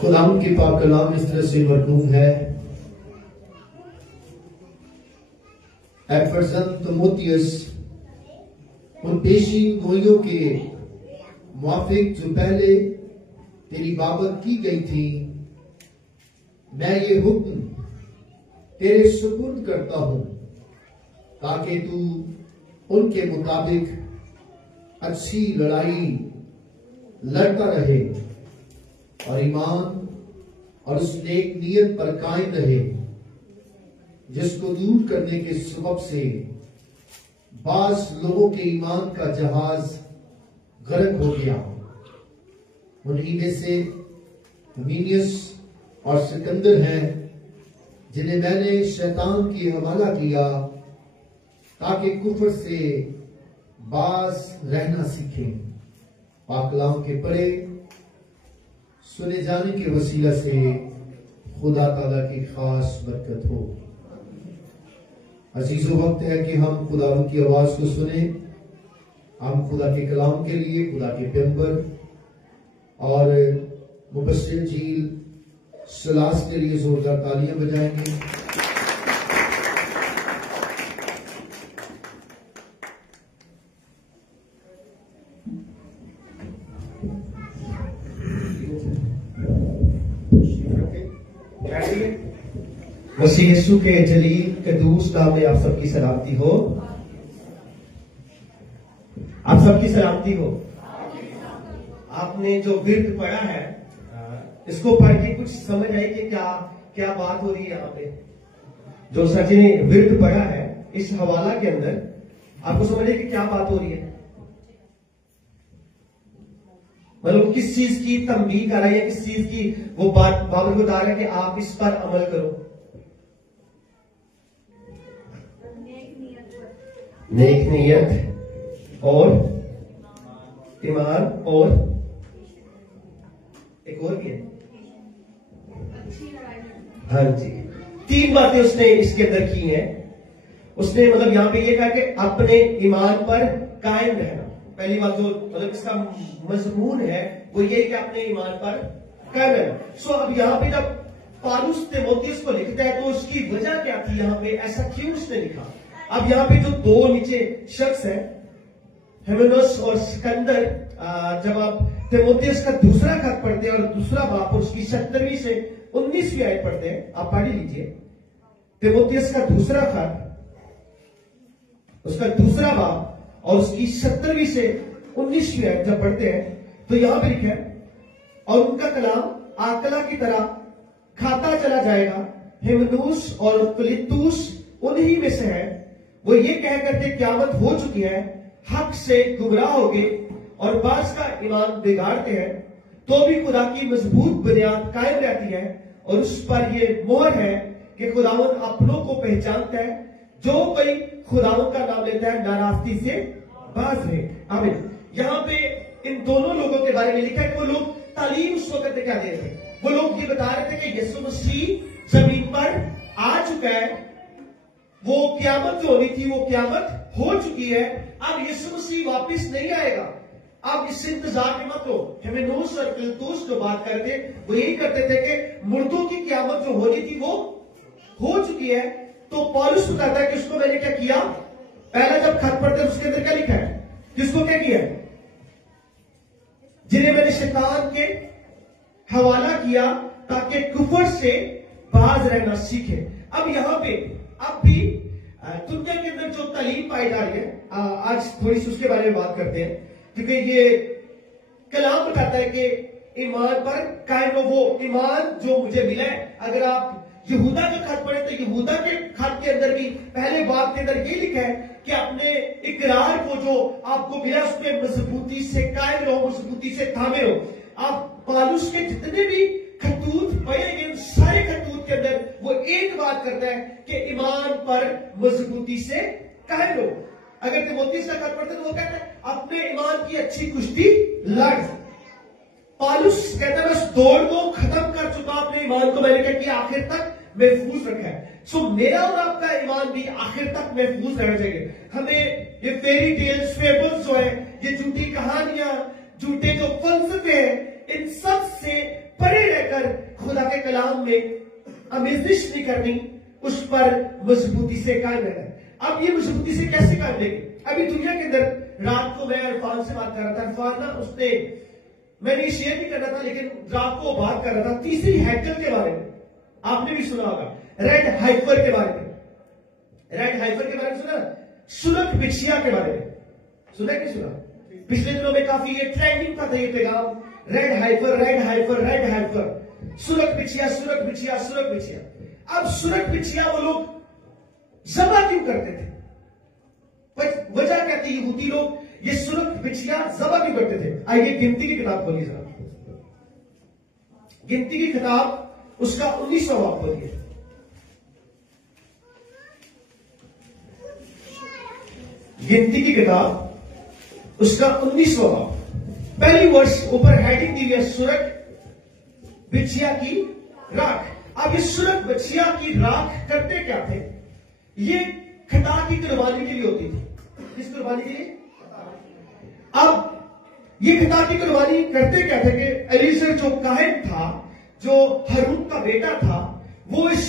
खुदावंद की पाक कलाम इस तरह से मरकूब है, ऐ फर्जंद तीमुथियुस, उन पेशी गोइयों के मुआफिक जो पहले तेरी बाबत की गई थी, मैं ये हुक्म तेरे सुपुर्द करता हूं ताकि तू उनके मुताबिक अच्छी लड़ाई लड़ता रहे और ईमान और उस नेक नियत पर कायम रहे जिसको दूर करने के सबब से बास लोगों के ईमान का जहाज गर्क हो गया। उन्हीं में से मीनियस और सिकंदर हैं जिन्हें मैंने शैतान की हवाला किया ताकि कुफर से बास रहना सीखें। पाकलाम के पढ़े सुने जाने के वसीला से खुदा ताला की खास बरकत हो। अजीजो, वक्त है कि हम खुदा की आवाज को सुने। हम खुदा के कलाम के लिए खुदा के पैगंबर और मुबश्शिर झील सलास के लिए जोरदार तालियां बजाएंगे। मसीह यीशु के जलील कदूस नाम में आप सबकी सलामती हो। आप सबकी सलामती हो। आपने जो विर्द पढ़ा है, इसको पढ़ के कुछ समझ आई कि क्या क्या बात हो रही है यहाँ पे। जो सर जी ने विर्द पढ़ा है इस हवाला के अंदर, आपको समझ आई कि क्या बात हो रही है। मतलब किस चीज की तंबीह कर रहा है, किस चीज की वो बात बाबर को बता रहा है कि आप इस पर अमल करो। नेक नियत और ईमान और एक और भी है, हाँ जी, 3 बातें उसने इसके अंदर की हैं। उसने मतलब यहां पे ये कहा कि अपने ईमान पर कायम रहना। पहली बात जो मतलब इसका मजमून है वो ये कि अपने ईमान पर कायम रहना। सो अब यहां पे जब पौलुस तीमुथियुस को लिखता है तो उसकी वजह क्या थी, यहां पे ऐसा क्यों उसने लिखा। अब यहाँ पे जो 2 नीचे शख्स है, हेमेनस और सिकंदर, जब आप तीमुथियुस का दूसरा खत पढ़ते हैं और दूसरा बाप और उसकी 17वीं से 19वीं आयत पढ़ते हैं, आप पढ़ लीजिए। तीमुथियुस का दूसरा खत, उसका दूसरा बाप और उसकी 17वीं से 19वीं आयत जब पढ़ते हैं तो यहां पे लिखा है, और उनका कलाम आकला की तरह खाता चला जाएगा। हिमनूस और तुलितुस उन्हीं में से है। वो ये कह करके क़यामत हो चुकी है, हक से गुमराह हो गए और बास का ईमान बिगाड़ते हैं, तो भी खुदा की मजबूत बुनियाद कायम रहती है और उस पर ये मोहर है कि खुदावंद अपनों को पहचानता है। जो कोई खुदावंद का नाम लेता है नाराजगी से बाज रहे। आमीन। यहाँ पे इन दोनों लोगों के बारे में लिखा है कि वो लोग तालीम उस वक्त क्या दे रहे थे। वो लोग ये बता रहे थे कि यीशु मसीह जमीन पर आ चुका है, वो क़यामत जो होनी थी वो क़यामत हो चुकी है, अब यीशु मसीह वापस नहीं आएगा। अब इस इंतजार में मत लो। हिमेनूस और तुलितुस जो बात करते वो यही करते थे कि मुर्दों की क़यामत जो होनी थी वो हो चुकी है। तो पौलुस बताता है कि उसको मैंने क्या किया, पहला जब खत पढ़ते उसके अंदर क्या लिखा है, किसको क्या किया, जिन्हें मैंने शैतान के हवाला किया ताकि कुफर से बाज रहना सीखे। अब यहां पे अब भी दुनिया के अंदर जो तालीम पाई जा रही है, आज थोड़ी सी उसके बारे में बात करते हैं, क्योंकि ये कलाम बताता है कि ईमान पर कायम रहो। वो ईमान जो मुझे मिला है, अगर आप यहूदा का खत पढ़े तो यहूदा के खत के अंदर भी पहले बात के अंदर ये लिखा है कि अपने इकरार को जो आपको मिला उसमें मजबूती से कायम रहो, मजबूती से थामे रहो। आप पौलुस के जितने भी खतूत पढ़े गए सारे खतूत के अंदर वो एक बात करता है कि ईमान पर मजबूती से कायम रहो। अगर तीमुथियुस का खत पढ़ते तो वो कहता है अपने ईमान की अच्छी कुश्ती लड़। पौलुस कहता है बस दौड़ को खत्म कर चुका, अपने ईमान को मैंने क्या किया, आखिर तक महफूज रखा है। सो मेरा और आपका ईमान भी आखिर तक महफूज रहना चाहिए। हमें ये फेरी टेल्स, फेबल्स जो है, ये झूठी कहानियां, झूठे जो फलसफे हैं, इन सब से परे रहकर करनी, उस पर मजबूती से कायम रहना। अब ये मजबूती से कैसे कायम रहेंगे? अभी दुनिया के अंदर रात को मैं इरफान से बात कर रहा था, इरफान ना उसने, मैंने ये शेयर नहीं करना था लेकिन रात को बात कर रहा था तीसरी हैकल के बारे में। आपने भी सुना होगा रेड हाइपर के बारे में, रेड हाइपर के बारे में सुना, सुलग बिछिया के बारे में सुना कि सुना? पिछले दिनों में काफी ये ट्रेंडिंग था ये पैगाम, red hyper red hyper red hyper, सुलग बिछिया सुलग बिछिया सुलग बिछिया। अब सुलग बिछिया वो लोग जबा क्यों करते थे? वजह कहते यहूदी लोग ये सुलग बिछिया जबा क्यों करते थे? आइए गिनती की किताब खोलिए जरा, गिनती की किताब उसका 19वां बाब खोलिए। गिनती की किताब उसका 19वां बाब, पहली वर्ष ऊपर हेडिंग दी है सुरग बिछिया की राख। अब ये सुरग बिछिया की राख करते क्या थे? ये खता की कुर्बानी के लिए होती थी। किस कुर्बानी के लिए? अब ये खता की कुर्बानी करते क्या थे कि एलीसर जो काहिन था, जो हारून का बेटा था, वो इस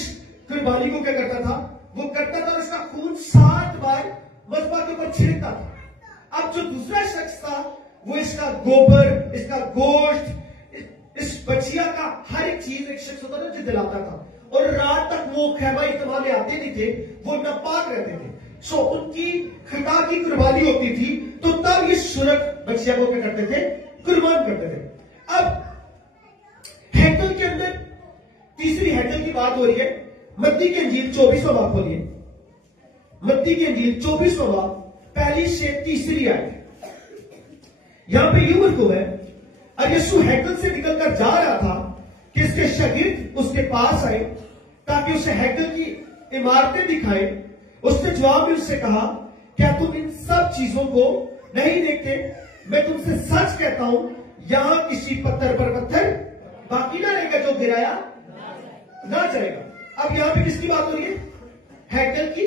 कुर्बानी को क्या करता था? वो करता था, इसका खून 7 बार मज़बा के ऊपर छिड़कता था। अब जो दूसरा शख्स था वो इसका गोबर, इसका गोश्त, इस बछिया का हर एक चीज एक शख्स होता था जो दिलाता था, और रात तक वो खैमा इत्मा में आते नहीं थे, वो नापाक रहते थे। सो उनकी खता की कुर्बानी होती थी, तो तब ये सुरग बछिया को क्या करते थे? कुर्बान करते थे। अब हैकल के अंदर तीसरी हैकल की बात हो रही है। मत्ती की इंजील 24वां बाब खोलिए, मत्ती की इंजील 24वां बाब पहली से तीसरी आयत। यहां पे यूं लिखा है, और यीशु हैकल से निकलकर जा रहा था कि इसके शागिर्द उसके पास आए ताकि उसे हैकल की इमारतें दिखाए। उसने जवाब में उससे कहा, क्या तुम इन सब चीजों को नहीं देखते? मैं तुमसे सच कहता हूं, यहां किसी पत्थर पर पत्थर बाकी ना रहेगा जो गिराया ना जाएगा। अब यहां पे किसकी बात हो रही है? हैकल की,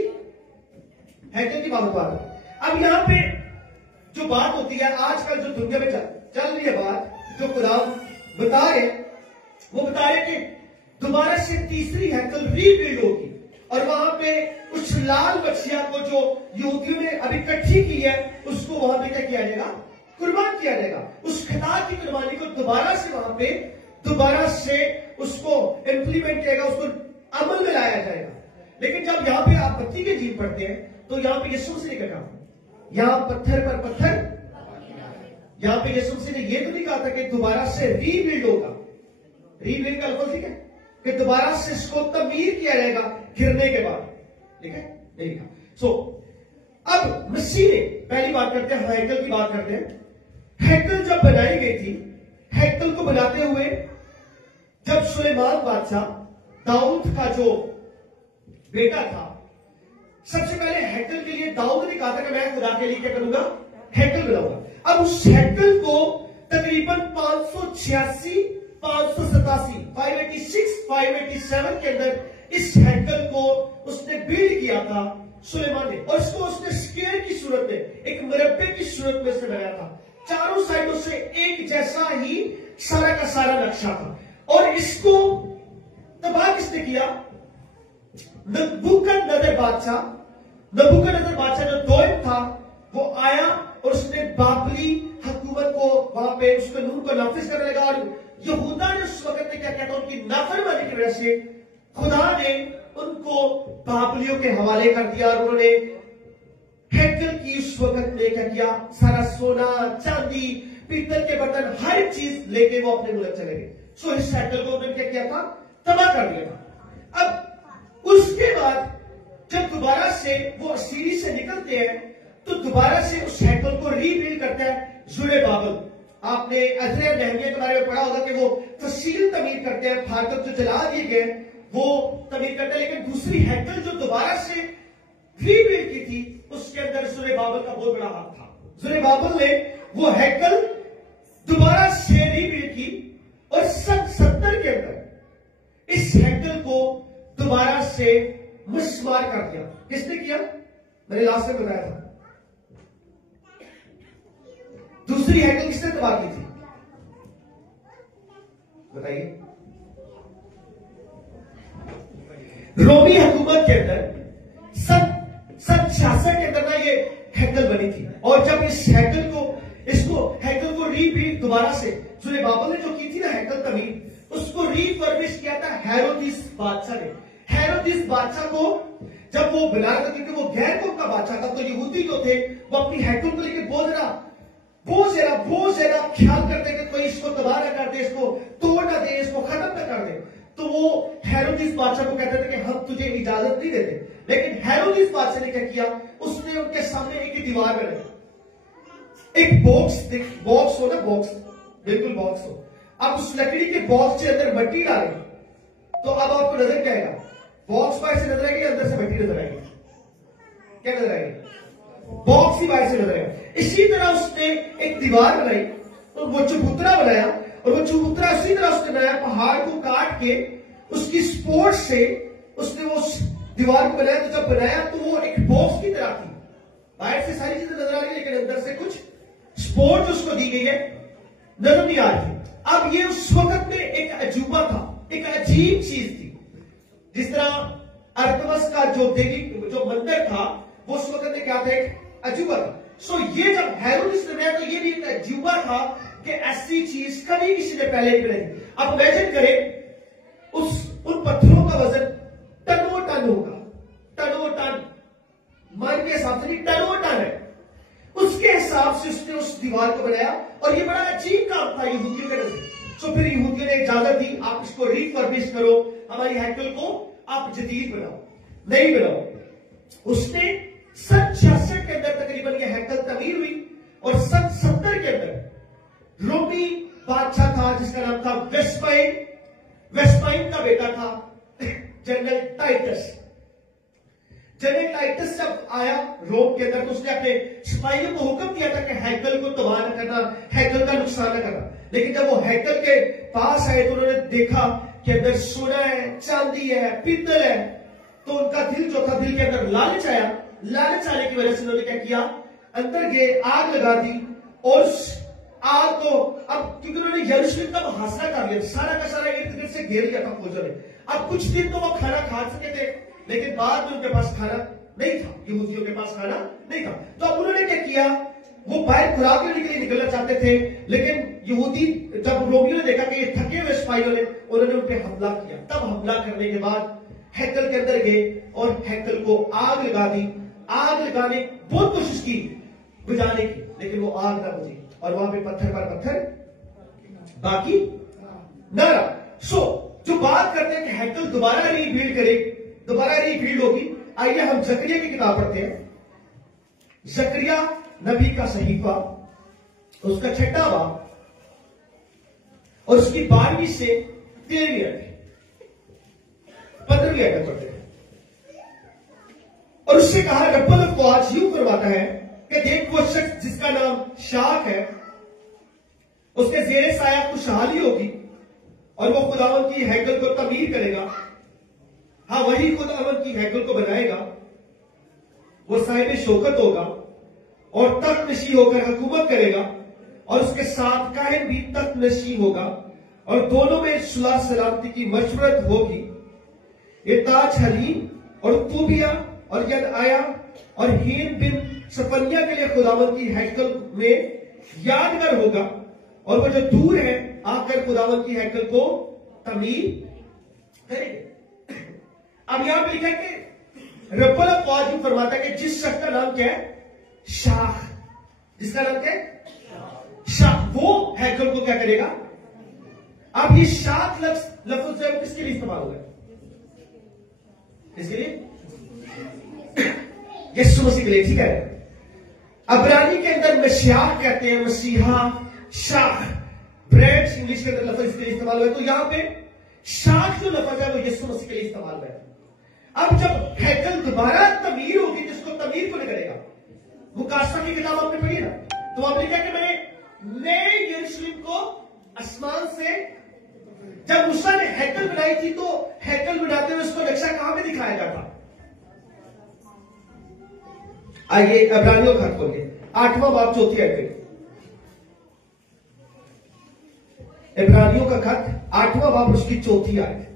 हैकल की बात हो रही है। अब यहां पे जो बात होती है आजकल जो दुनिया में चल रही है बात, जो कुरान बता रहे, वो बता रहे कि दोबारा से तीसरी हैकल रीबिल्ड होगी, और वहां पे उस लाल बछिया को जो यहूदियों ने अभी इकट्ठी की है, उसको वहां पे क्या किया जाएगा? कुर्बान किया जाएगा। उस खता की कुर्बानी को दोबारा से वहां पे दोबारा से उसको इंप्लीमेंट किया, उसको अमल में लाया जाएगा। लेकिन जब यहां पे आप मत्ती की इंजील पढ़ते हैं तो यहां पे यीशु मसीह ने क्या कहा? यहां पत्थर पर पत्थर, यहां पे यीशु मसीह ने यह तो नहीं कहा था कि दोबारा से रीबिल्ड होगा। रीबिल्ड का लफ्ज ठीक है कि दोबारा से इसको तमीर किया जाएगा गिरने के बाद, ठीक है? नहीं लिखा। सो अब मसीह ने, पहली बात करते हैं हैकल की बात करते हैं। हैकल जब बनाई गई थी, हैकल को बनाते हुए जब सुलेमान बादशाह दाऊद का जो बेटा था, सबसे पहले हैकल के लिए दाऊद ने कहा था कि मैं खुदा के लिए क्या करूंगा? हैकल बनाऊंगा। अब उस हैकल को तकरीबन 586, 587, 587 के अंदर इस हैकल को उसने बिल्ड किया था सुलेमान ने, और इसको उसने स्क्वायर की सूरत में, एक मुरब्बे की सूरत में से बनाया था। चारों साइडों से एक जैसा ही सारा का सारा नक्शा था, और इसको तबाह किसने किया? नबूकदनेस्सर बादशाह जो दोयम था, वो आया और उसने बाबली हुकूमत को वहां पे उस कानून को नाफिज करने लगा। और यहूदा ने उस वक्त में क्या कहता, उनकी नाफरमानी की वजह से खुदा ने उनको बाबलियों के हवाले कर दिया, और उन्होंने हैकल की उस वक्त में क्या किया? सारा सोना चांदी पीतल के बर्तन हर चीज लेके वो अपने मुल्क चले गए। सो इस हैकल को उन्होंने क्या किया था? तबाह कर दिया था। अब उसके बाद जब दोबारा से वो असीरी से निकलते हैं तो दोबारा से उस हैकल को रीबिल्ड करता है ज़ुरुब्बाबेल। आपने अज़रा नहमिया के बारे में पढ़ा होगा कि वो तफसील तमीर करते हैं, फाटक जो जला दिए गए वो तमीर करते हैं। लेकिन दूसरी हैकल जो दोबारा से रीबिल्ड की थी, उसके अंदर ज़ुरुब्बाबेल का बहुत बड़ा हाथ था। ज़ुरुब्बाबेल ने वो हैकल दोबारा से रीबिल्ड की, और 70 के अंदर इस हैकल को दोबारा से मुस्मार कर दिया। किसने किया? मैंने लास्ट में बताया था। दूसरी हैकल किसने तबाह की थी? बताइए। रोमी हुकूमत के अंदर 766 के अंदर ना ये हैकल बनी थी। और जब इस हैकल को रीबिल्ड दोबारा से ज़ुरूब्बाबेल ने जो की थी ना हैकल तमीर, उसको रीफर्बिश किया था हेरोदिस बादशाह ने। हेरोदिस बादशाह को जब वो बना रहा था, क्योंकि वो गैर कौम का बादशाह था, तो यहूदी जो थे वो अपनी हैकल को लेकर बहुत ज्यादा ख्याल करते कि कोई इसको तबाह ना कर दे, इसको तोड़ ना दे, इसको खत्म ना कर दे। तो वो हेरोदिस बादशाह को कहते थे कि हम तुझे इजाजत नहीं देते। लेकिन हेरोदिस बादशाह ने क्या किया, उसने उनके सामने एक दीवार बनाई, एक बॉक्स हो ना, बिल्कुल बॉक्स हो। अब उस लकड़ी के बॉक्स के अंदर मिट्टी डाली, तो अब आपको नजर क्या आएगा? बॉक्स बाहर से नजर आएगी, अंदर से मिट्टी नजर आएगी। क्या नजर आएगी? बॉक्स ही बाहर से नजर आएगा। इसी तरह उसने एक दीवार बनाई, तो वो चबूतरा बनाया, और वो चबूतरा उसी तरह उसने बनाया, पहाड़ को काट के उसकी सपोर्ट से उसने वो दीवार को बनाया। तो जब बनाया तो वो एक बॉक्स की तरह थी, बाहर से सारी चीजें नजर आ रही है, लेकिन अंदर से कुछ सपोर्ट उसको दी गई है नजर नहीं आ रही थी। अब ये उस वक्त में एक अजूबा था, एक अजीब चीज थी। जिस तरह अरतमस का जो मंदिर था, वो उस वक्त में क्या था? एक अजूबा था। सो ये जब हेरोदिस ने बनाया, तो ये भी एक अजूबा था कि ऐसी चीज कभी किसी ने पहले नहीं बनाई। अब इमेजिन करें उन पत्थरों का वजन टन होगा, टन मन के हिसाब से नहीं, टन है। उसके हिसाब से उसने उस दीवार को बनाया, और ये बड़ा अजीब काम था यहूदियों के नजर। तो फिर यहूदियों ने इजाजत दी, आप इसको रीफर्बिश करो, हमारी हैकल को आप जदीद बनाओ, नहीं बनाओ। उसने 766 के अंदर तकरीबन ये हैकल तमीर हुई, और 770 के अंदर रोमी बादशाह था जिसका नाम था वेस्पाइन का बेटा था जनरल टाइटस। जनरल टाइटस जब आया रोम के अंदर, तो उसने अपने सिपाहियों को हुक्म दिया था कि हैकल को तबाह न करना, हैकल का नुकसान न करना। लेकिन जब वो हैकल के पास आए तो उन्होंने देखा कि अंदर सोना है, चांदी है, पीतल है, तो उनका दिल के अंदर लालच आया। लालच आने की वजह से उन्होंने क्या किया, अंदर गए, आग लगा दी, और आग को अब क्योंकि उन्होंने यरूशलेम का मुहासरा कर लिया, सारा का सारा इर्द गिर्द से घेर लिया था फौजों ने। अब कुछ दिन तो वो खाना खा सके थे, लेकिन बाद में उनके पास खाना नहीं था, यहूदियों के पास खाना नहीं था। तो अब उन्होंने क्या किया, वो बाहर खुराक लेने के लिए निकलना चाहते थे, लेकिन यहूदी जब रोमियों ने देखा कि ये थके हुए सिपाहियों ने, उन्होंने उन पर हमला किया। तब हमला करने के बाद हैकल के अंदर गए और हैकल को आग लगा दी। आग लगाने बहुत कोशिश की बुझाने की, लेकिन वो आग ना बुझी, और वहां पे पत्थर पर पत्थर बाकी न रहा। सो जो बात करते हैं कि हैकल दोबारा रीबिल्ड होगी, आइए हम जकरिया की किताब पढ़ते हैं। जकरिया नबी का सहीफा, उसका 6वां बाब, और उसकी 12वीं से 13वीं आयत, 15वीं आयत पढ़ते हैं। और उससे कहा, रब्बुल अफ़वाज यूं फरमाता है कि देख, वो शख्स जिसका नाम शाख है, उसके ज़ेरे साया खुशहाली होगी, और वो खुदावंद की हैकल को तमीर करेगा। हाँ, वही खुदावंद की हैकल को बनाएगा। वो साहिब शौकत होगा और तख्त नशी होकर हुकूमत करेगा, और उसके साथ काहिन भी तख्त नशी होगा, और दोनों में सुलह सलामती की मशवरत होगी। ये ताज हलीम और तूबिया और यद आया और हीन बिन सफनिया के लिए खुदावंद की हैकल में यादगार होगा, और वो जो दूर है आकर खुदावंद की हैकल को तमीर करेंगे। अब यहां पे लिखा है कि रब्बुल अफ़वाज फरमाता है कि जिस शख्स का नाम क्या है, शाख, जिसका नाम क्या है, शाख, वो हैकल को क्या करेगा। अब ये शाख लफ्ज जो है किसके लिए इस्तेमाल होगा, किसके लिए? यीशु मसीह के लिए, ठीक है। अब्रानी के अंदर मसीहा कहते हैं, मसीहा, शाख, ब्रेड इंग्लिश के अंदर लफ्ज इसके लिए इस्तेमाल हुआ है। तो यहां पे शाख जो लफ्ज है वो यीशु मसीह के लिए इस्तेमाल हुआ है। अब जब हैकल दोबारा तमीर होगी, जिसको तमीर कौन करेगा? मुकाशफा की किताब आपने पढ़ी ना, तो आपने क्या कि मैंने नए यरूशलेम को आसमान से, जब मूसा ने हैकल बनाई थी, तो हैकल बनाते हुए उसको नक्शा कहां पे दिखाया जाता? आइए इब्रानियों का खत खोलिए, 8वां बाब 4वीं आयत। इब्रानियों का खत 8वां बाब उसकी 4वीं आयत।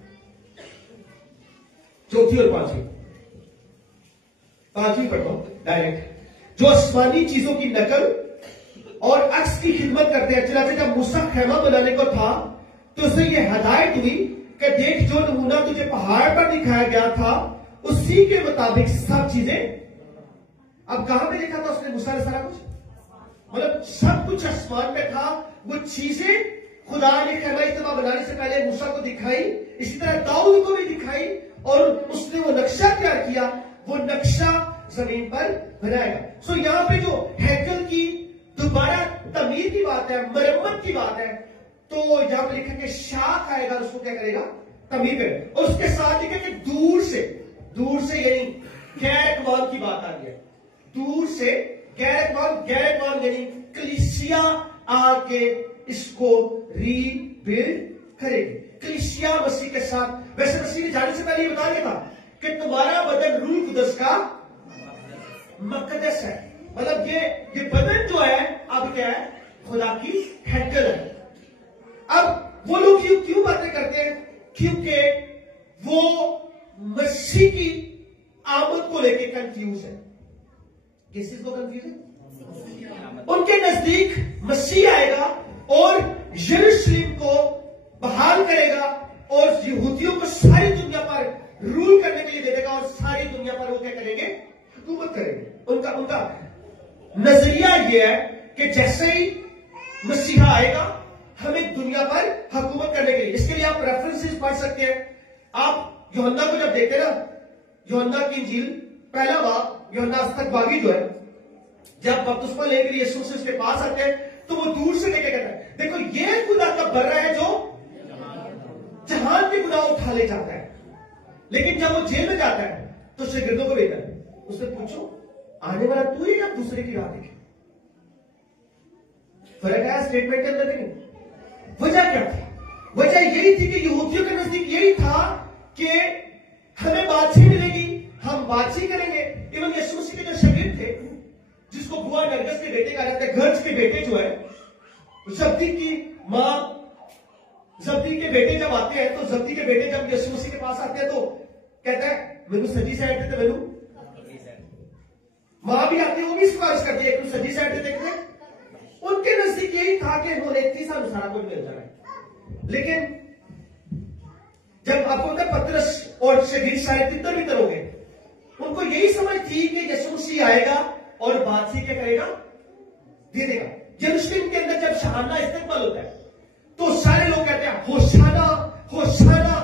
चौथी और पांचवी पढ़ता हूं डायरेक्ट। जो आसमानी चीजों की नकल और अक्स की खिदमत करते हैं। चलाते जब मूसा खैमा बनाने को था तो उसे यह हदायत हुई कि देख जो नमूना तुझे पहाड़ पर दिखाया गया था उसी के मुताबिक सब चीजें। अब कहां पे लिखा था उसने मूसा ने सारा कुछ, मतलब सब कुछ आसमान में था। वो चीजें खुदा ने खैमा इज्तिमा बनाने से पहले मूसा को दिखाई, इसी तरह दाऊद को भी दिखाई और उसने वो नक्शा तैयार किया। वो नक्शा जमीन पर बनाएगा। सो यहां पे जो हैकल की दोबारा तमीर की बात है, मरम्मत की बात है, तो यहां पे लिखा कि शाख आएगा और उसको क्या करेगा, तमीर करेगा। और उसके साथ लिखा कि दूर से यानी गैर अकवाम की बात आ रही है। दूर से गैर अकवाम यानी कलीसिया आके इसको रीबिल्ड करेगी। कलीसिया मसीह के साथ। वैसे मसीह ने जाने से पहले ये बता दिया था कि तुम्हारा बदन रूह कुदस का मकदस है। मतलब ये बदन जो है अब क्या है, खुदा की हैकल है। अब वो लोग क्यों बातें करते हैं, क्योंकि वो मसीह की आमद को लेके कंफ्यूज है। किस चीज को कंफ्यूज है? उनके नजदीक मसीह आएगा और यरूशलेम को बहाल करेगा और यहूदियों को सारी दुनिया पर रूल करने के लिए दे देगा और सारी दुनिया पर वो क्या करेंगे, हुकूमत करेंगे। उनका नजरिया यह है कि जैसे ही मसीहा आएगा हमें दुनिया पर हुकूमत करने के लिए। इसके लिए आप रेफरेंसेस पढ़ सकते हैं। आप यूहन्ना को जब देखते हैं ना, यूहन्ना की इंजील पहला बाब, यूहन्ना अस्तकबागी जो है, जब बपतिस्मा लेकर यीशु से उसके पास आते हैं तो वो दूर से देखे कहता है देखो ये खुदा का बर्रा है जो जहान के गुनाह उठा ले जाता है। लेकिन जब वो जेल में जाता है तो शागिर्दों को भेजता है, उससे पूछो आने वाला तू ही या दूसरे की राह देखे। फर्क है स्टेटमेंट के अंदर नहीं। वजह क्या थी? वजह यही थी कि यहूदियों के नजदीक यही था कि हमें बादशाही मिलेगी, हम बादशाही करेंगे। इवन यीशु मसीह के जो शागिर्द थे, जिसको बुआ नरगस के बेटे कहा जाता है, गर्ज के बेटे जो है, जब्दी की मां, जब्दी के बेटे जब आते हैं तो जब्दी के बेटे जब यीशु मसीह के पास आते हैं तो कहता है मैनू सजी साइड देते, मैनू मां भी आती है, वो भी सिफारिश करती है कि सजी साइड देते देखते। उनके नजदीक यही था कि उन्होंने 30 साल सारा कुछ मिल जाए। लेकिन जब आपको पतरस और शगीर शायद तितर बितर हो गए, उनको यही समझ थी कि यीशु मसीह आएगा और बादशाही क्या करेगा, दे देगा। यरूशलेम के अंदर जब शहाना इस्तेमाल होता है तो सारे लोग कहते हैं होशाना होशाना,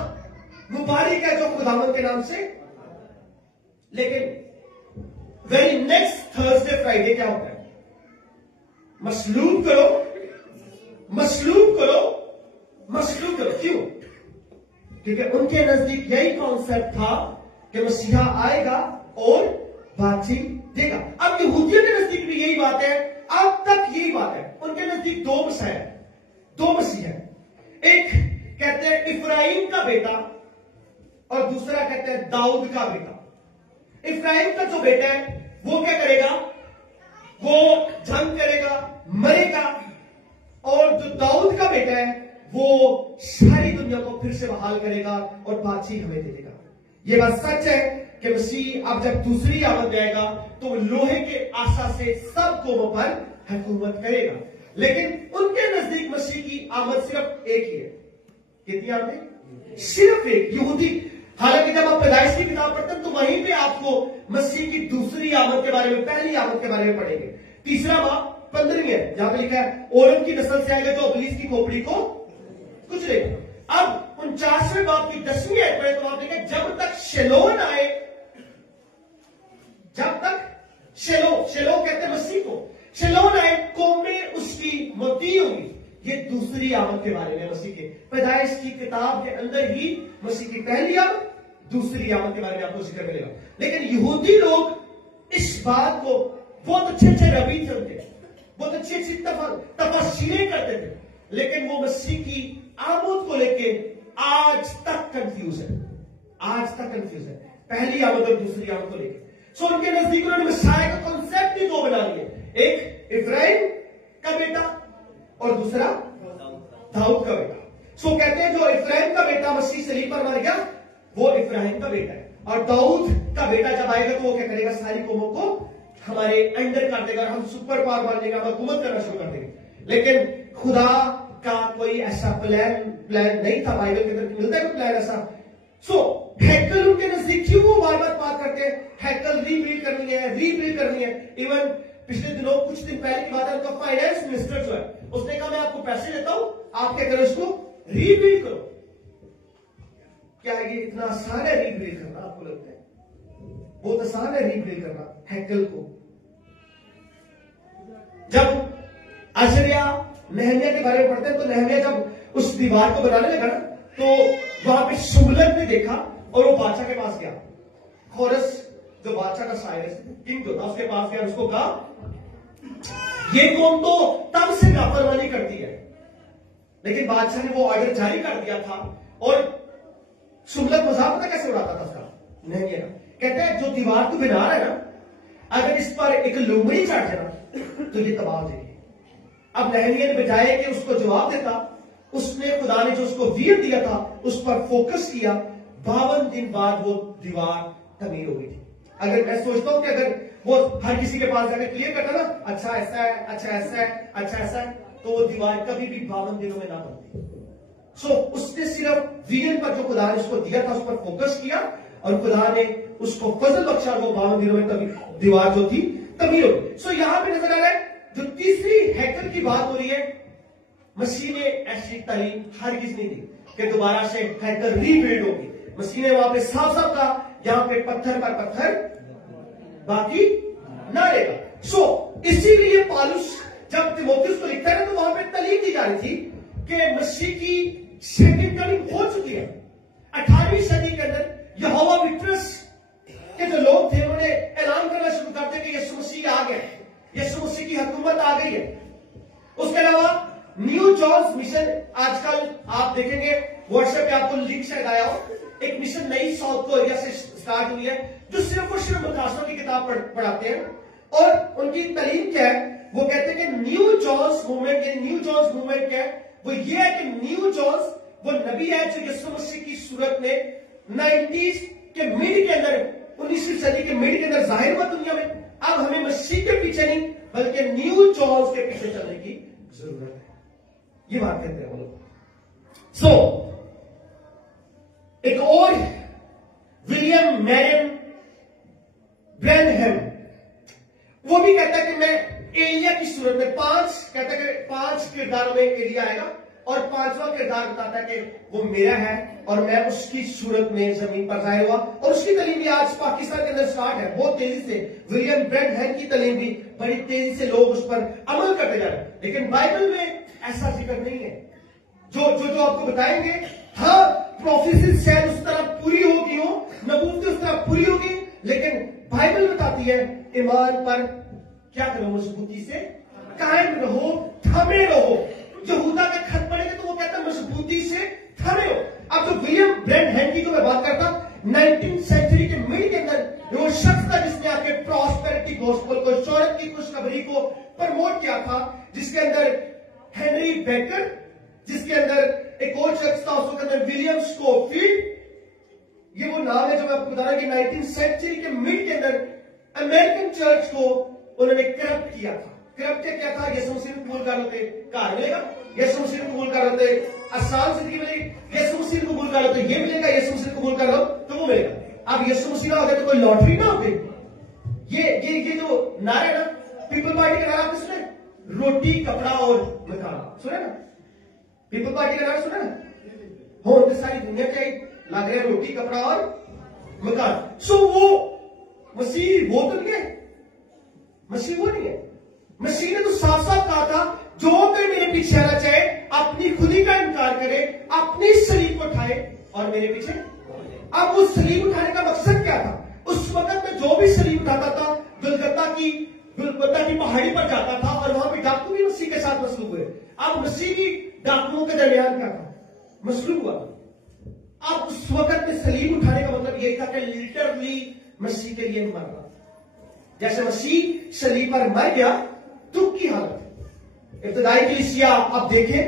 मुबारक है जो खुदावंद के नाम से। लेकिन वेरी नेक्स्ट थर्सडे फ्राइडे क्या होता है, मसलूब करो मसलूब करो मसलूब करो। क्यों? क्योंकि उनके नजदीक यही कॉन्सेप्ट था कि मसीहा आएगा और बादशाही देगा। अब यहूदियों के नजदीक भी यही बात है, अब तक यही बात है। उनके नजदीक दो मसीह है। एक कहते हैं इफ्राइम का बेटा और दूसरा कहते हैं दाऊद का बेटा। इफ्राइम का जो बेटा है वो क्या करेगा, वो जंग करेगा, मरेगा। और जो दाऊद का बेटा है वो सारी दुनिया को फिर से बहाल करेगा और बादशाही हमें दे देगा। ये बात सच है कि मसीह अब जब दूसरी आमद जाएगा तो लोहे के आशा से सब कौमों पर हुकूमत करेगा। लेकिन उनके नजदीक मसीह की आमद सिर्फ एक ही है। कितनी आमद? सिर्फ एक। यहूदी, हालांकि जब आप पैदाइश की किताब पढ़ते हैं तो वहीं पे आपको मसीह की दूसरी आमद के बारे में, पहली आमद के बारे में पढ़ेंगे। तीसरा बाब 15 है, जहां पे लिखा है ओरम की नस्ल से आएगा जो इब्लीस की खोपड़ी को कुचलेगा। अब 49वें बाब की 10वीं आयत पढ़े तो आप देखें जब तक शेलोन आए, जब तक शेलो कहते हैं मसीह को, शेलोन आए कौमें उसकी मती होगी। ये दूसरी आमद के बारे में मसीह के पैदाइश की किताब के अंदर ही मसीह की पहली आमद, दूसरी आमद के बारे में आपको जिक्र मिलेगा। लेकिन यहूदी लोग इस बात को, बहुत अच्छे रबी थे उनके, बहुत अच्छी तफसीरें करते थे, लेकिन वो मसीह की आमद को लेके आज तक कंफ्यूज है। आज तक कंफ्यूज है पहली आमद और दूसरी आमद को लेके। सो उनके नजदीक उन्होंने मसीह का कॉन्सेप्ट ही दो बना लिए, एक इब्राहिम का बेटा और दूसरा दाऊद का बेटा। सो कहते हैं जो इब्राहिम का बेटा मसीह सलीब पर मर गया वो इब्राहिम का बेटा है, और दाऊद का बेटा जब आएगा तो वो क्या करेगा, सारी कौमों को हमारे अंडर कर देगा और हम सुपर पावर मान लेगा, हम हुकूमत करना शुरू कर देंगे। लेकिन खुदा का कोई ऐसा प्लान नहीं था, बाइबल के अंदर मिलता है कोई प्लान ऐसा। हैकल उनके नजदीक क्यों वो बार बार बात करते हैं, हैकल रीबिल्ड करनी है। इवन पिछले दिनों कुछ दिन पहले की बात है, उनका फाइनेंस मिनिस्टर जो है उसने कहा मैं आपको पैसे देता हूं, आप क्या करो, इसको रीबिल्ड करो। क्या ये इतना आसान है रीबिल्ड करना? आपको लगता है बहुत आसान है रीबिल्ड करना हैकल को? जब अजरिया नहमिया के बारे में पढ़ते हैं तो नहमिया जब उस दीवार को बनाने लगा ना, तो वहां पे शुमलत ने देखा और वो बादशाह के पास गया। खोरस जो बादशाह का साइरस किंग जो था उसके पास गया, उसको कहा ये कौम तो तब से लापरवाही करती है, लेकिन बादशाह ने वो ऑर्डर जारी कर दिया था। और शुमलत मजाक पता कैसे उड़ाता था उसका, नहमिया का, कहता है जो दीवार तू बना रहा है ना, अगर इस पर एक लोमड़ी चढ़ जाए ना तो ये तबाह हो जाएगी। अब नहमिया ने बजाय कि उसको जवाब देता, उसने खुदा ने जो उसको वीर दिया था उस पर फोकस किया। 52 दिन बाद वो दीवार तमीर हो गई थी। अगर मैं सोचता हूं कि अगर वो हर किसी के पास जाकर क्लियर करता ना, अच्छा ऐसा है, अच्छा ऐसा है, अच्छा ऐसा है, तो वो दीवार कभी भी 52 दिनों में ना बनती। उसने सिर्फ विजन पर जो खुदा ने उसको दिया था उस पर फोकस किया और खुदा ने उसको फजल बख्शा, वो 52 दिनों में तभी दीवार जो थी तमीर हो गई। यहां पे नजर आ रहा है जो तीसरी हैकल की बात हो रही है, मसीह ने ऐसी तालीम हरगिज़ नहीं दी कि दोबारा से हैकल रीबिल्ड होगी। मसीह ने वहां पे साफ साफ कहा यहां पे पत्थर पर पत्थर बाकी ना रहेगा। इसीलिए पौलुस जब तीमुथियुस को लिखता है ना, तो वहां पे तालीम दी जा रही थी कि मसीह की सेकंड कमिंग हो चुकी है। 18वीं सदी के अंदर यहोवा विटनेस के जो लोग थे उन्होंने ऐलान करना शुरू कर दिया कि यीशु मसीह आ गए, यीशु मसीह की हुकूमत आ गई है। उसके अलावा न्यू जॉन्स मिशन, आजकल आप देखेंगे व्हाट्सएप पे आपको लिंक शायद आया हो, एक मिशन नई साउथ कोरिया से स्टार्ट हुई है जो सिर्फ और सिर्फ मुकाशरों की किताब पढ़ाते हैं। और उनकी तालीम क्या है, वो कहते हैं कि न्यू जॉन्स मूवमेंट क्या है, वो ये है कि न्यू जॉन्स वो नबी है जो यीशु मसीह की सूरत में 90s के मिड के अंदर, 19वीं सदी के मिड के अंदर जाहिर हुआ दुनिया में। अब हमें मसीह के पीछे नहीं बल्कि न्यू जॉन्स के पीछे चलने की जरूरत है, ये बात कहते हैं वो लोग। एक और विलियम मैरियन ब्रैनहम, वो भी कहता है कि मैं एलिया की सूरत में कहता है कि 5 किरदारों में एलिया आएगा और 5वां किरदार बताता है कि वो मेरा है और मैं उसकी सूरत में जमीन पर जाहिर हुआ। और उसकी तालीम भी आज पाकिस्तान के अंदर स्टार्ट है बहुत तेजी से। विलियम ब्रैनहम की तालीम भी बड़ी तेजी से लोग उस पर अमल करते जा रहे हैं, लेकिन बाइबल में ऐसा जिक्र नहीं है। जो आपको बताएंगे, हाँ प्रोफेसी शायद उस तरह पूरी होगी हो, नबूवतें उस तरह पूरी होगी, लेकिन बाइबल बताती है ईमान पर क्या करो, मजबूती से कायम रहो, थमे रहो। यहूदा के खत पढ़ेंगे तो वो कहता है मजबूती से थमे हो। अब जो विलियम ब्रैनहम की जो मैं बात करता, 19th सेंचुरी के मिड के अंदर वो शख्स था जिसने आके प्रॉस्पेरिटी गॉस्पेल को, शोहरत की खुशखबरी को प्रमोट किया था, जिसके अंदर हेनरी बेकर, जिसके अंदर एक और शख्स था उसके अंदर विलियम स्कोफील्ड, ये वो नाम है जो मैं आपको बता रहा हूं कि 19th सेंचुरी के मिड के अंदर अमेरिकन चर्च को उन्होंने करप्ट किया था। करप्ट क्या था, यीशु मसीह को कबूल कर लेते कार मिलेगा, यीशु मसीह को कबूल कर लेते आसान जिंदगी मिलेगी, यीशु मसीह को कबूल कर लो तो ये मिलेगा, यीशु मसीह को कबूल कर लो तो वो मिलेगा। अब यीशु मसीह ना होते तो कोई लॉटरी ना होती। ये जो नारे ना, पीपल पार्टी का नारा आपने सुना, रोटी कपड़ा और मकान, सुना ना? पीपल पार्टी का नारा सुना ना? हो तो सारी दुनिया के लग रहे रोटी कपड़ा और मकान। वो मसीह वो तो नहीं है, मसीह वो नहीं है। मसीह ने तो साफ साफ कहा था जो कोई मेरे पीछे आना चाहे अपनी खुदी का इनकार करे, अपनी सलीब को उठाए और मेरे पीछे। अब उस सलीब उठाने का मकसद क्या था? उस वक्त में जो भी सलीब उठाता था गुलगत्ता की पहाड़ी पर जाता था और वहां पे डाकू भी मसीह के साथ मसलूब हुए। अब मसीह भी डाकुओं के दरमियान क्या था, मसलूब हुआ। अब उस वक्त में सलीब उठाने का मतलब यही था कि लिटरली मसीह के लिए मरना। जैसे मसीह सलीब पर मर गया, दुख की हालत, इब्तिदाई कलीसिया आप देखें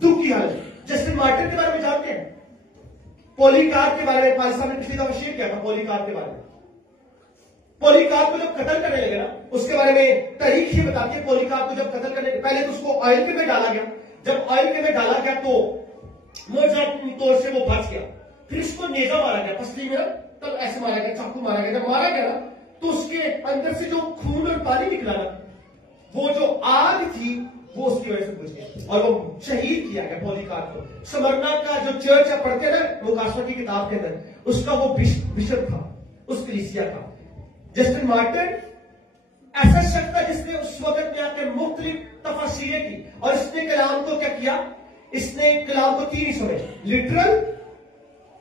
दुख की हालत। जस्टिन मार्टिन के बारे में जानते हैं? पॉलीकार्प के बारे में पाल साहब ने पिछली दफा शेयर किया था। पॉलीकार्प के बारे में, पॉलीकार्प को जब कत्ल करने लगे ना, उसके बारे में तारीख ही बताती है। पॉलीकार्प को जब कत्ल करने, पहले तो उसको ऑयल के में डाला गया, जब ऑयल के में डाला गया तो मोजाती तौर से वो बच गया। फिर उसको नेजा मारा गया, पसली में, तब ऐसे मारा गया, चाकू मारा गया। जब मारा गया तो उसके अंदर से जो खून और पानी निकला ना, वो जो आग थी वो उसकी वजह से बुझ गई और वो शहीद किया गया पॉलीकार्प को। स्मरना का जो चर्च है पढ़ते हैं ना मुकाशवा की किताब के अंदर, उसका वो बिशप था, उस कलीसिया का। जस्टिन मार्टिन ऐसा शख्स था जिसने उस वक्त में आकर मुख्तलिफ तफसीरें की और इसने कलाम को क्या किया, इसने कलाम को 3 हिस्सों में, लिटरल,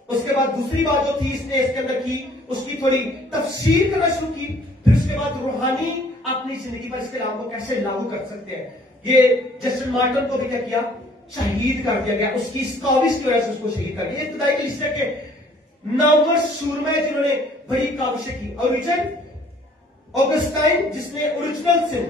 उसके बाद दूसरी बात जो थी इसने इसके अंदर की, उसकी थोड़ी तफसीर करना शुरू की। फिर उसके बाद रूहानी अपनी जिंदगी पर इस कलाम को कैसे लागू कर सकते हैं। ये जस्टिन मार्टिन को भी क्या किया, शहीद कर दिया गया, उसकी काविश की वजह से उसको शहीद कर दिया। इब्तिदाई कलीसिया के नामवर सूरमा है जिन्होंने बड़ी काविशें की। ओरिजिन ऑगस्टाइन जिसने ओरिजिनल सिन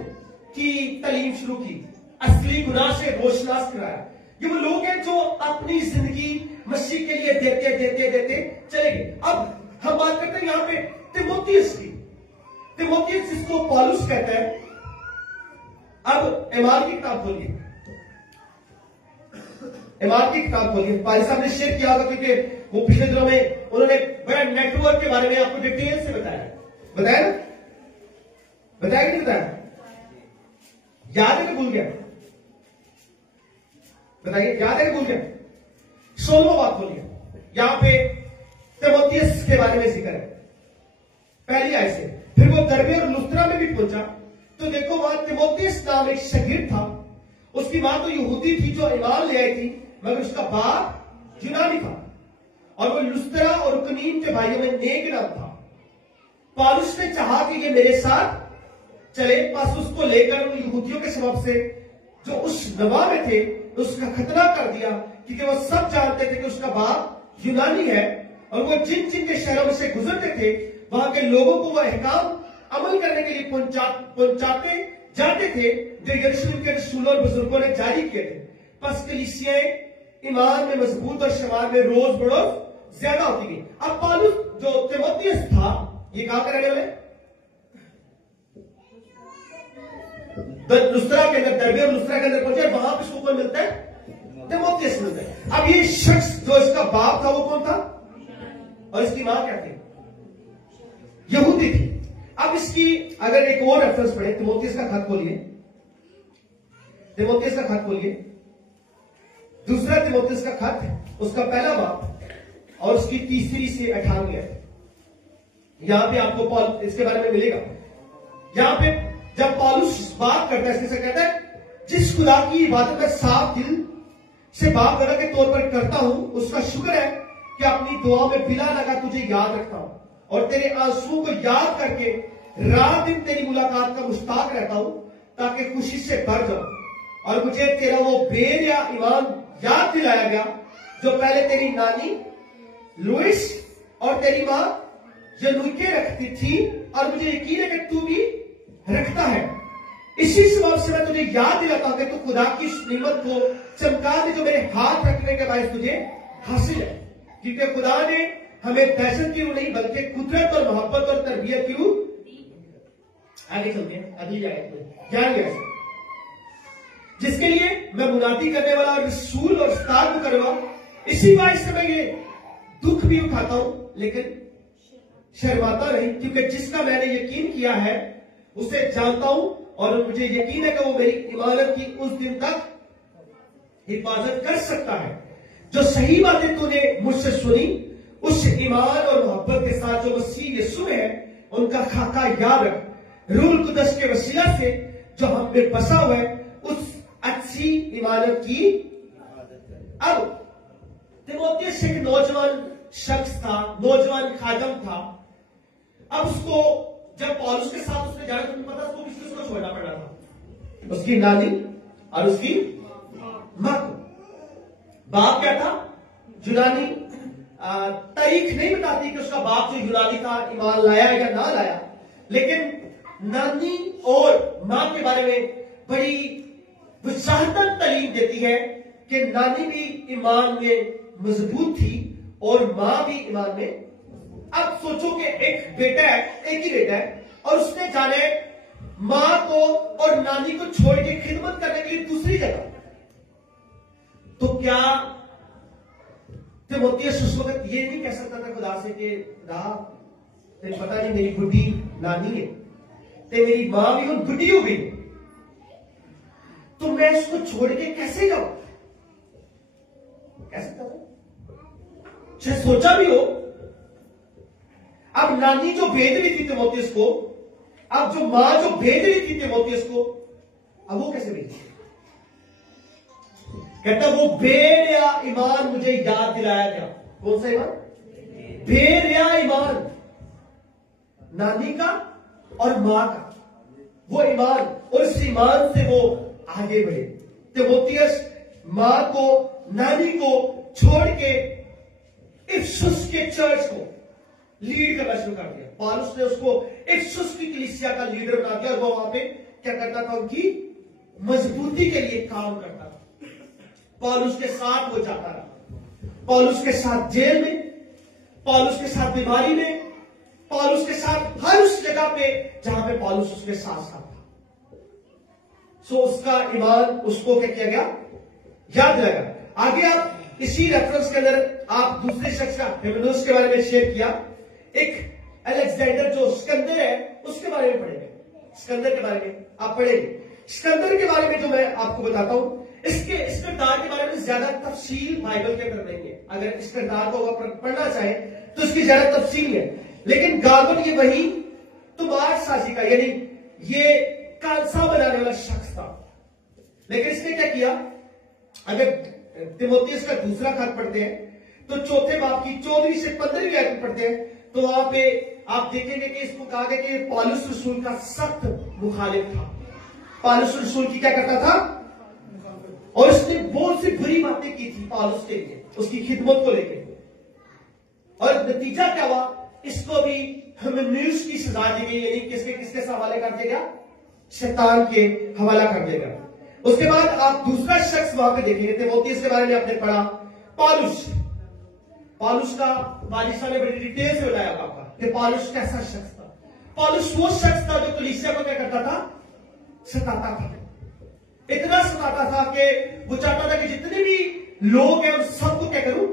की तालीम शुरू की, असली गुनाह से रोशनास कराया। ये वो लोग हैं जो अपनी जिंदगी मसीह के लिए देते देते देते चले गए। अब हम बात करते हैं यहां पे तिमोथियस की। तिमोथियस जिसको पौलुस कहते हैं। अब ईमान की किताब खोलिए, ईमान की किताब खोलिए। पाल साहब ने शेयर किया होगा क्योंकि वो पिछले दिनों में उन्होंने बड़ा नेटवर्क के बारे में आपको डिटेल से बताया ना, बताया कि नहीं बताया? याद है कि भूल गया? बताइए, याद है कि भूल गया? 16वां बात खोलिए, यहां पे तिमोथियस के बारे में जिक्र है पहली आयत से। फिर वो दरबे और लुस्त्रा में भी पहुंचा तो देखो वहां तिमोथियस नाम एक शागिर्द था। उसकी मां तो यहूदी थी जो ईमान ले आई थी, मगर उसका बाप यूनानी था और वो लुस्त्रा और उकनीम के भाइयों में नेक नाम था। पौलुस ने चाहा कि ये मेरे साथ चले, पास उसको लेकर उन यहूदियों के सबब से जो उस नवा में थे उसका खतरा कर दिया, क्योंकि वो सब जानते थे कि उसका बाप यूनानी है और वो जिन जिन के शहरों में से गुजरते थे वहां के लोगों को वो अहकाम अमल करने के लिए पहुंचाते जाते थे जो यरूशलेम के रसूलों और बुजुर्गों ने जारी किए थे। बस कलीसियाएं ईमान में मजबूत और शमाल में रोज बरोज ज्यादा होती गई। अब पौलुस जो तिमोथियस था ये कहां का रहने वाले, लुस्त्रा के अंदर, दरबे और लुस्त्रा के अंदर पहुंचे, वहां पे उसको कौन मिलता है, तिमोथियस मिलता है। अब ये शख्स जो इसका बाप था वो कौन था और इसकी मां क्या थी, यहूदी थी। अब इसकी अगर एक और रेफरेंस पढ़े, तिमोथियस का खत खोलिए, तिमोथियस का खत खोलिए, दूसरा तिमोथियस का खत, उसका पहला बाप और उसकी 3 से 18 है। यहां पे आपको पॉल इसके बारे में मिलेगा। यहां पे जब पौलुस बात करता है, इससे कहता है जिस खुदा की इबादत मैं साफ दिल से बाप दादा के तौर पर करता हूं, उसका शुक्र है कि अपनी दुआ में बिला लगा तुझे याद रखता हूं और तेरे आंसुओं को याद करके रात दिन तेरी मुलाकात का मुश्ताक रहता हूं ताकि खुशी से भर जाऊं। और मुझे तेरा वो बेर या ईमान याद दिलाया गया जो पहले तेरी नानी लुइस और तेरी मां यूनिके रखती थी और मुझे यकीन है कि तू भी रखता है। इसी सबब से मैं तुझे याद दिलाता हूं कि तू खुदा की उस निमत को चमका दे जो मेरे हाथ रखने के बाद तुझे हासिल है, क्योंकि खुदा ने हमें दहशत की रूह नहीं बल्कि कुदरत और मोहब्बत और तरबियत की रूह। आगे चलते हैं, अगली आयत जिसके लिए मैं मुनादी करने वाला और रसूल और उस्ताद भी करूंगा, इसी बात से मैं ये दुख भी उठाता हूं लेकिन शर्माता नहीं, क्योंकि जिसका मैंने यकीन किया है उसे जानता हूं और मुझे यकीन है कि वो मेरी इमारत की उस दिन तक हिफाजत कर सकता है। जो सही बातें तूने मुझसे सुनी उस ईमान और मोहब्बत के साथ जो मसीह यीशु में है उनका खाका याद रख, रूह कुदस के वसीला से जो हम में बसा हुआ है उस अच्छी इमारत की। अब तिमोथियस एक नौजवान शख्स था, नौजवान खादम था। अब उसको जब पौलुस के साथ उसने जाना तो पता उसको किसको छोड़ना पड़ रहा था, उसकी नानी और उसकी मां को। बाप क्या था, यूनानी। तारीख नहीं बताती कि उसका बाप जो यूनानी था ईमान लाया या ना लाया, लेकिन नानी और मां के बारे में बड़ी वजाहतन तालीम देती है कि नानी भी ईमान में मजबूत थी और मां भी ईमान में। अब सोचो कि एक बेटा है, एक ही बेटा है, और उसने जाने मां को और नानी को छोड़ के खिदमत करने के लिए दूसरी जगह, तो क्या तीमुथियुस उस वक्त ये नहीं कह सकता था खुदा से कि खुदा तेरे पता नहीं मेरी बुढ़ी नानी है ते मेरी मां भी उन बुढ़ी हो गई, तो मैं उसको छोड़ के कैसे जाऊं? कह सकता था, चाहे सोचा भी हो। अब नानी जो भेज रही थी तीमुथियुस को, अब जो मां जो भेज रही थी तीमुथियुस को, अब वो कैसे भेजी? कहता वो बेरिया ईमान मुझे याद दिलाया गया। कौन सा ईमान? बेरिया ईमान, नानी का और मां का वो ईमान, और इस ईमान से वो आगे बढ़े। तीमुथियुस मां को, नानी को छोड़ के इफिसुस के चर्च को लीड करना शुरू कर दिया। पौलुस ने उसको इफिसुस की कलीसिया का लीडर बना दिया, और वो वहां पे क्या करता था? उनकी मजबूती के लिए काम करता था। पौलुस के साथ वो जाता रहा, पौलुस के साथ जेल में, पौलुस के साथ बीमारी में, पौलुस के साथ हर उस जगह पे जहां पे पौलुस उसके साथ साथ था। सो उसका ईमान उसको क्या किया गया? याद रहेगा। आगे आप इसी रेफरेंस के अंदर आप दूसरे शख्स का हिमेनेस के बारे में शेयर किया, एक अलेक्जेंडर जो सिकंदर है उसके बारे में पढ़ेंगे। सिकंदर के बारे में आप पढ़ेंगे। सिकंदर के बारे में जो मैं आपको बताता हूं, इसके इस किरदार के बारे में ज्यादा तफसील बाइबल के अंदर नहीं है। अगर इस किरदार को अगर पढ़ना चाहे तो इसकी ज्यादा तफसील है, लेकिन गाबन ये वही तुमार साजी का, यानी ये कालसा बनाने वाला शख्स था। लेकिन इसने क्या किया? अगर तीमुथियुस का दूसरा खत पढ़ते हैं तो चौथे बाब की 14वीं से 15वीं आयत पढ़ते हैं, तो वहां पे आप देखेंगे कि इसको कहा गया कि पौलुस रसूल का सख्त मुखालिफ था। पौलुस रसूल की क्या करता था? और उसने बहुत सी बुरी बातें की थी पौलुस के लिए, उसकी खिदमत को लेकर, और नतीजा क्या हुआ? इसको भी हिमेनेस की सजा दी गई, यानी किसके हवाले कर दिया? शैतान के हवाला कर देगा। उसके बाद आप दूसरा शख्स वहां पे देखेंगे, तीमुथियुस के बारे में आपने पढ़ा, पौलुस। पौलुस का बालिशा ने बड़ी डिटेल से बताया आपका कि पौलुस कैसा शख्स था। पौलुस वो शख्स था जो कलीसिया को क्या करता था? सताता था। इतना सताता था कि वो चाहता था कि जितने भी लोग हैं उन सबको क्या करूं?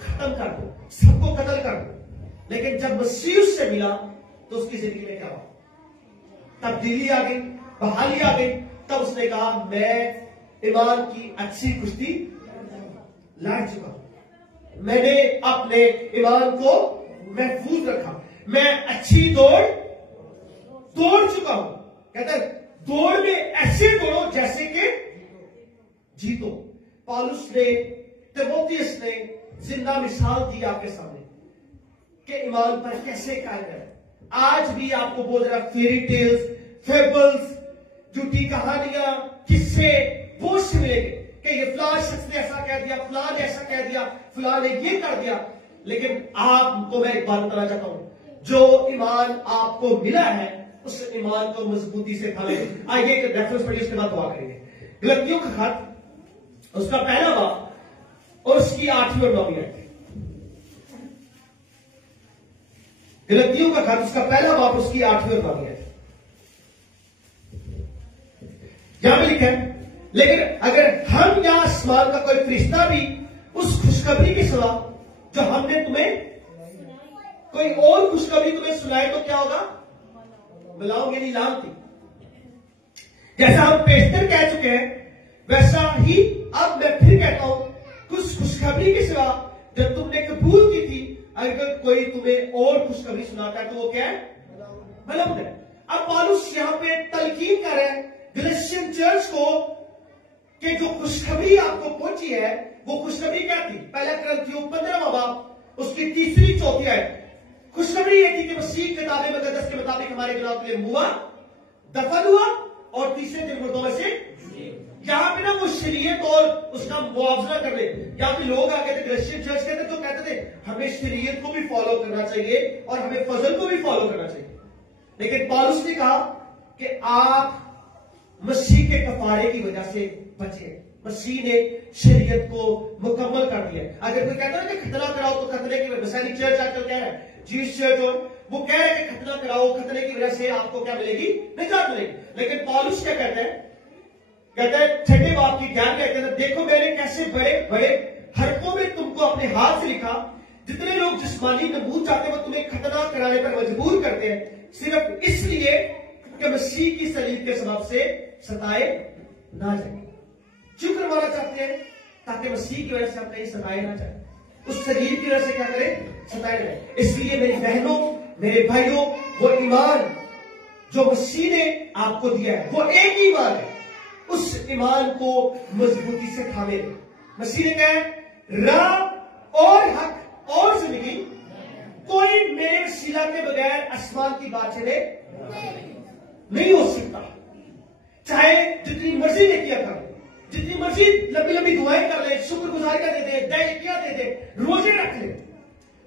खत्म कर दो, सबको कत्ल कर दो। लेकिन जब मसीह उससे मिला तो उसकी जिंदगी में क्या हुआ? तब्दीली आ गई, बहाली आ गई। तब उसने कहा मैं ईमान की अच्छी कुश्ती लड़ चुका हूं, मैंने अपने ईमान को महफूज रखा, मैं अच्छी दौड़ चुका हूं। कहते दौड़ में ऐसे दौड़ो जैसे कि जीतो। पौलुस ने, तीमुथियुस ने जिंदा मिसाल दी आपके सामने कि ईमान पर कैसे कायम है। आज भी आपको बोल रहा फेरी टेल्स, फेबल्स, झूठी कहानियां, किस्से बहुत से मिलेंगे कि ये फलां शख्स ने ऐसा कह दिया, फलां ने ऐसा कह दिया, फलां ने ये कर दिया। लेकिन आपको मैं एक बात बताना चाहता हूं, जो ईमान आपको मिला है उस ईमान को मजबूती से थामे। आइए एक रेफरेंस पढ़िए, उसके बाद दुआ करेंगे। गलतियों का खत उसका पहला बाब और उसकी 8वीं और 9वीं आयत। गलतियों का खत उसका पहला बाब उसकी 8वीं और 9वीं आयत। यहां पे लिखा है, लेकिन अगर हम या आसमान का कोई फरिश्ता भी उस खुशखबरी के सिवा जो हमने तुम्हें, कोई और खुशखबरी तुम्हें सुनाए तो क्या होगा? बुलाओगे नहीं, लानती। जैसा हम पेशतर कह चुके हैं वैसा ही अब मैं फिर कहता हूं, कुछ खुशखबरी के सिवा जब तुमने कबूल की थी, अगर कोई तुम्हें और खुशखबरी सुनाता है तो वो क्या है? बुलंद है। अब पौलुस यहां पे तलकीन कर रहे हैं गलातियन चर्च को कि जो खुशखबरी आपको पहुंची है वो खुशखबरी क्या थी? पहला कुरिन्थियों 15वां बाब उसकी 3री 4थी आयत। खुशखबरी ये थी कि मसीह किताब मुकद्दस के मुताबिक हमारे गुनाहों के लिए हुआ, दफन हुआ और तीसरे दिन मुर्दों में से। यहां पे ना वो शरीयत और उसका मुआवजा कर ले। यहां पे लोग आ गए थे गलातियन चर्च के अंदर जो कहते थे हमें शरीयत को भी फॉलो करना चाहिए और हमें फजल को भी फॉलो करना चाहिए। लेकिन पौलुस ने कहा कि आप मसीह के कफारे की वजह से बचे। मसीह ने शरीयत को मुकम्मल कर दिया। अगर कोई कहता है कि खतना कराओ, तो खतने की वजह से चर्च आजकल क्या है, जीसस चर्च हो, वो कह रहे हैं कि खतना कराओ, खतने की वजह से आपको क्या मिलेगी, निजात मिलेगी। लेकिन पौलुस क्या कहते हैं, कहते हैं 6 बाब की 11 के अंदर, देखो मैंने कैसे बड़े बड़े हरफों में तुमको अपने हाथ से लिखा। जितने लोग जिस्मानी नबूत चाहते हैं वो तुम्हें खतना कराने पर मजबूर करते हैं, सिर्फ इसलिए कि मसीह की सलीब के सबब से सताए ना जाए। क्यों करवाना चाहते हैं? ताकि मसीह की वजह से आप कहीं सताए ना जाए, उस सलीब की वजह से क्या करें, सताए ना जाए। इसलिए मेरी बहनों, मेरे भाइयों, वो ईमान जो मसीह ने आपको दिया है वो एक ही ईमान है, उस ईमान को मजबूती से थामे। मसीह ने कहा है राह और हक और जिंदगी, कोई मेरे वसीला के बगैर आसमान की बात चले नहीं हो सकता। चाहे जितनी मर्जी नेकियां कर ले, जितनी मर्जी लंबी लंबी दुआएं कर ले, शुक्रगुजारियां दे दे, दैनिकियां दे दे, रोजे रख ले,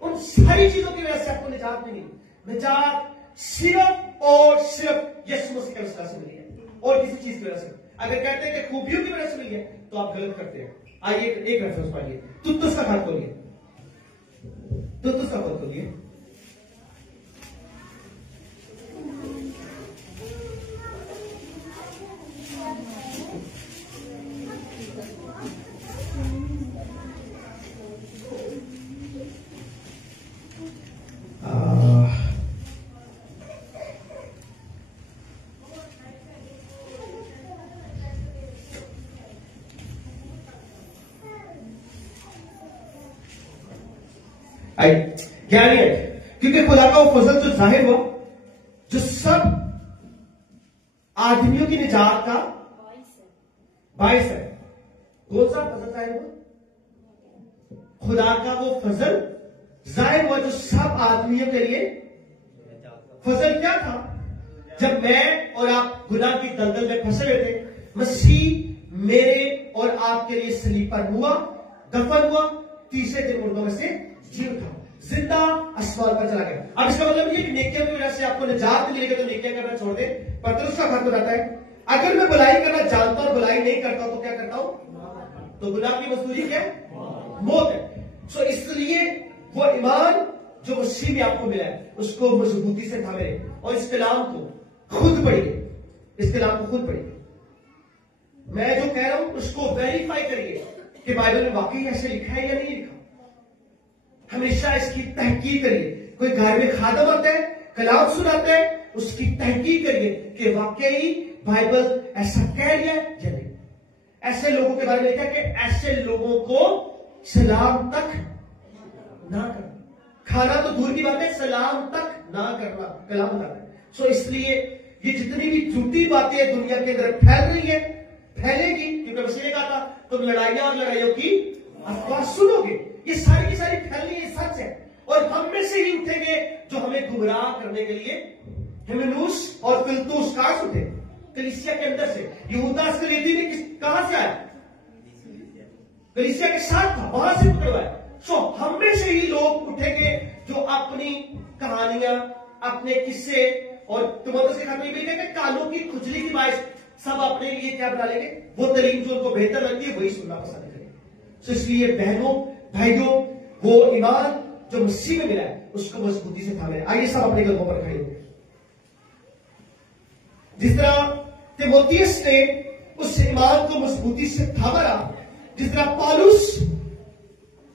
उन सारी चीजों की वजह से आपको निजात नहीं मिली। निजात सिर्फ और सिर्फ यीशु मसीह के वसीला से मिली है, और किसी चीज की वजह से। अगर कहते हैं कि खूबियों की वजह से मिली है तो आप गलत करते हैं। आइए एक रेफरेंस पढ़िए, तुतुस का खात खोलिए, तुतुस का खात खोलिए। ज्ञानी है, क्योंकि खुदा का वो फजल जो जाहिर हुआ, जो सब आदमियों की निजात का बाइस है। कौन सा फजल जाहिर हुआ? खुदा का वो फजल जाहिर हुआ जो सब आदमियों के लिए। फजल क्या था? जब मैं और आप गुनाह की दलदल में फंसे हुए थे, मसीह मेरे और आपके लिए सलीब पर हुआ, दफन हुआ, तीसरे दिन मुर्दों में से जी उठा, जिंदा आसमान पर चला गया। अब इसका मतलब ये कि नेकियों की वजह से आपको निजात मिलेगी तो नेकियां करना छोड़ दे। पतरस का खत बताता है, अगर मैं बुराई करना जानता और बुराई नहीं करता तो क्या करता हूं? तो गुनाह की मजदूरी क्या है? मौत है। सो इसलिए वो ईमान जो मसीह में आपको मिला है उसको मजबूती से थामे और इस कलाम को खुद पढ़िए, इस कलाम को खुद पढ़िए। मैं जो कह रहा हूं उसको वेरीफाई करिए कि बाइबल में वाकई ऐसे लिखा है या नहीं लिखा। हमेशा इसकी तहकीक करिए। कोई घर में खादम आता है, कलाम सुनाता है, उसकी तहकीक करिए कि वाकई बाइबल ऐसा कह रही है या नहीं। ऐसे लोगों के बारे में लिखा कि ऐसे लोगों को सलाम तक ना करना, खाना तो दूर की बात है, सलाम तक ना करना कलाम बताता है। सो इसलिए ये जितनी भी झूठी बातें दुनिया के अंदर फैल रही है, फैलेगी, क्योंकि मसीह ने कहा था तुम लड़ाइयां और लड़ाइयों की अफवाह सुनोगे। ये सारी की सारी फैलनी ये सच है, और हम में से ही उठेंगे जो हमें गुमराह करने के लिए। हिमेनूस और फिलतूस कहां से उठे? कलीसिया के अंदर से। यहूदा अस्करियोती ने कहां से आया? कलीसिया के साथ था, वहां से पकड़वाया। सो हम में से ही लोग उठेंगे जो अपनी कहानियां, अपने किस्से, और तिमोथेयुस के खत में भी लिखा है कि कानों की खुजली की बाइश सब अपने लिए क्या बना लेंगे? वो तरीन जो उनको बेहतर लगती है वही सुनना पसंद करेंगे। तो इसलिए बहनों भाइयों, वो ईमान जो मसीह में मिला है उसको मजबूती से थामे। आइए सब अपने कदमों पर खड़े होंगे। जिस तरह तिमोथियस ने उस ईमान को मजबूती से थामा रहा, जिस तरह पौलुस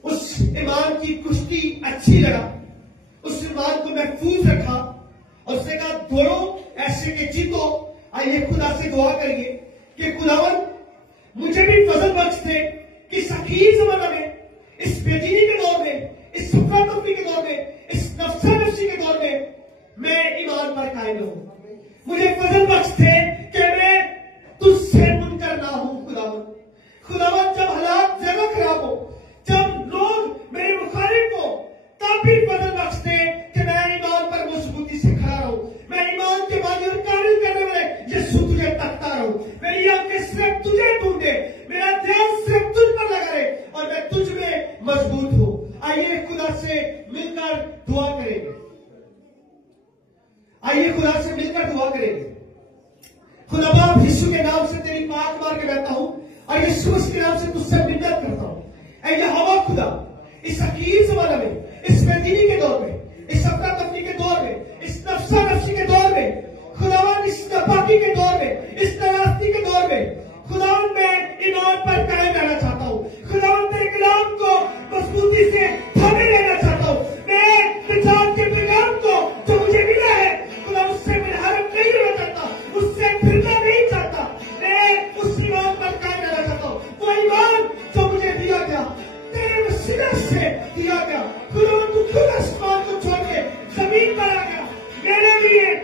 उस ईमान की कुश्ती अच्छी लड़ा, उस ईमान को महफूज रखा और उसने कहा दौड़ो ऐसे के जीतो। आइए खुदा से दुआ करिए कि खुदावन मुझे भी फजल बख्श दे कि इस अखीर जमाना में, इस बेदीनी के दौर में, इस सुफरा तफरी के दौर में, इस नफ्सा नफ्सी के दौर में मैं ईमान पर कायम रहूं। मुझे फजल बख्श दे कि मैं तुझसे मुनकर ना हूं। खुदावन जब हालात ज्यादा खराब हो, जब लोग मेरे मुखालिफ हो, तब भी फजल बख्श दे कि मैं ईमान पर मजबूती से खड़ा रहूं। मैं ईमान के बानी और काबिल करने वाले यीशु तुझे तकता रहूं। मेरी आंखें सिर्फ तुझे ढूंढे, मेरा ध्यान सिर्फ तुझ पर लगा रहे और मैं तुझ में मजबूत हूं। आइए खुदा से मिलकर दुआ करेंगे। आइए खुदा से मिलकर दुआ करेंगे। और यीशु मसीह के नाम से तुझसे मिन्नत करता हूं, ऐ यहोवा खुदा, इस अखीर ज़माना में, इस बेदीनी के दौर में, इस अफरा तफरी के दौर में, इस नफ्सा नफ्सी के दौर में, खुदावन इस नापाकी के दौर में, इस नाराजगी के दौर में, खुदावन मैं ईमान पर कायम रहना चाहता हूँ। खुदावन तेरे कलाम को मजबूती से थामे रहना चाहता हूँ। मैं निजात के पैगाम को जो मुझे मिला है, खुदा उससे मुनहरफ नहीं रहना चाहता, उससे फिरना नहीं चाहता। मैं उस ईमान पर कायम रहना चाहता हूँ। वो ईमान जो मुझे दिया गया, तेरे वसीले से दिया गया। खुदावन तू खुद आसमान को छोड़ के जमीन पर आ गया, मेरे लिए,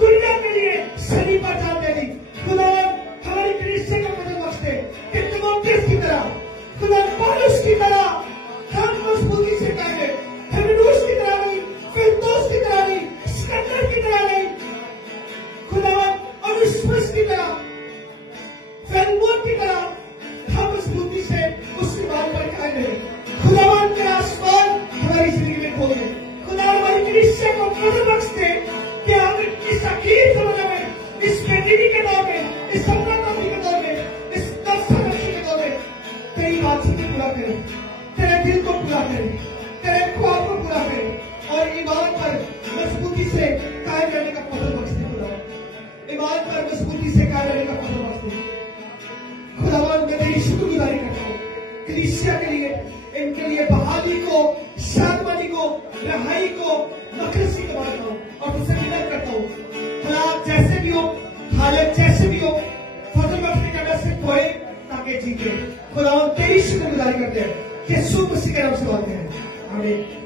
दुनिया के लिए सलीब पर जान दे दी। खुदावन हमारी कलीसिया का मदद बख्श दे कि तीमुथियुस की तरह, खुदा पौलुस की तरह हम मजबूती से कहेंगे, हिरनुस की तरह नहीं, फिरदौस की तरह नहीं, सिकंदर की तरह नहीं, खुदावन ओनेसिफुरुस की तरह, फिलेमोन की तरह हम मजबूती से उस ईमान पर कायम रहें। खुदावन के आसमान हमारी जिंदगी में खोल दे। खुदा हमारी कलीसिया को मदद बख्श दे कि हम इस अखीर ज़माने में, इस बेदीनी के दौर में, इस अफरा-तफरी के दौर में, इस नफ्सा-नफ्सी के दौर में तेरी बातचीत को पूरा करें, तेरे दिल को पूरा करें, तेरे ख्वाब को पूरा करें और ईमान पर मजबूती से कायम रहने का फजल बख्श दे। खुदा ईमान पर मजबूती से कायम रहने का फजल बख्श दे। खुदावन मैं तेरी शुक्रगुजारी करता हूँ कलीसिया के लिए, इनके लिए बहाली को, शादमानी को, रहाई को, मखलसी को मांगता हूँ और तुझसे विनती करता हूँ, हालात जैसे भी हो, हालत जैसे भी हो, फजल बख्शने का मैसेज खोए ताकि जीते। खुदावन तेरी शुक्रगुजारी करते हैं, यीशु मसीह के नाम से मांगते हैं, आमीन।